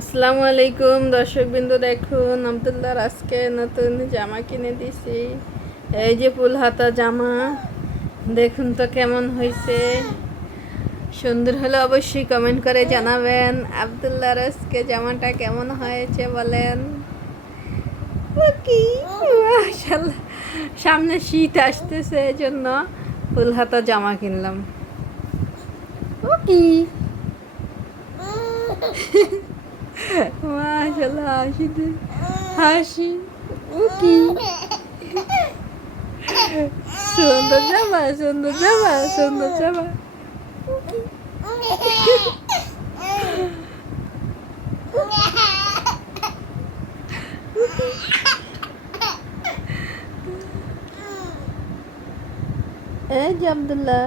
আসসালামু আলাইকুম দর্শকবৃন্দ, দেখুন আব্দুল্লাহর আজকে নতুন জামা কিনে দিছি। এই যে ফুল হাতা জামা, দেখুন তো কেমন হয়েছে। সুন্দর হলে অবশ্যই কমেন্ট করে জানাবেন আব্দুল্লাহর আজকে জামাটা কেমন হয়েছে বলেন। কি মাশাআল্লাহ, সামনে শীত আসতেছে এই জন্য ফুল হাতা জামা কিনলাম। ও কি মাশাআল্লাহ, হাসি দে, হাসি। ও কি সুন্দর জামা, সুন্দর জামা, সুন্দর জামা। এই যে আব্দুল্লাহ,